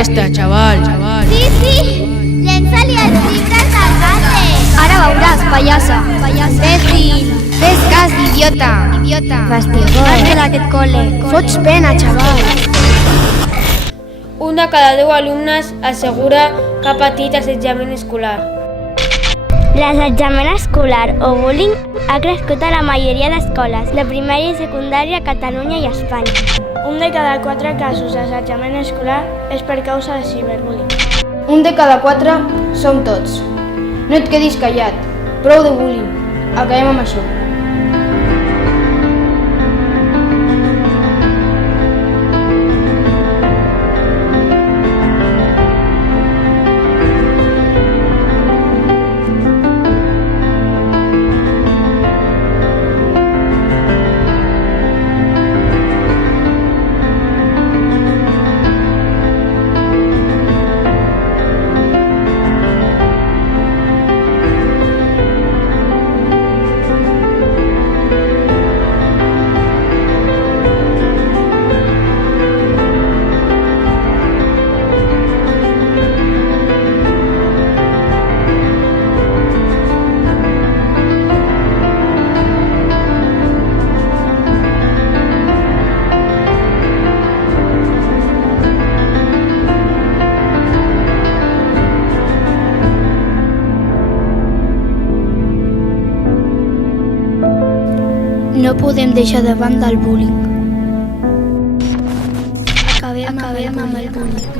festa, xaval. Sí, llença-li els llibres al gate. Ara veuràs, pallassa. Imbècil. Fes cas, idiota. Fastigós. Vas de aquest col·le. Fots pena, xaval. Un de cada 10 alumnes assegura que ha patit assetjament escolar. L'assetjament escolar o bullying ha crescut a la majoria d'escoles de primària i secundària a Catalunya i a Espanya. Un de cada 4 casos d'assetjament escolar és per causa de ciberbullying. Un de cada 4 som tots. No et quedis callat. Prou de bullying. Acabem amb això. No podem deixar de banda el bullying. Acabem amb el bullying.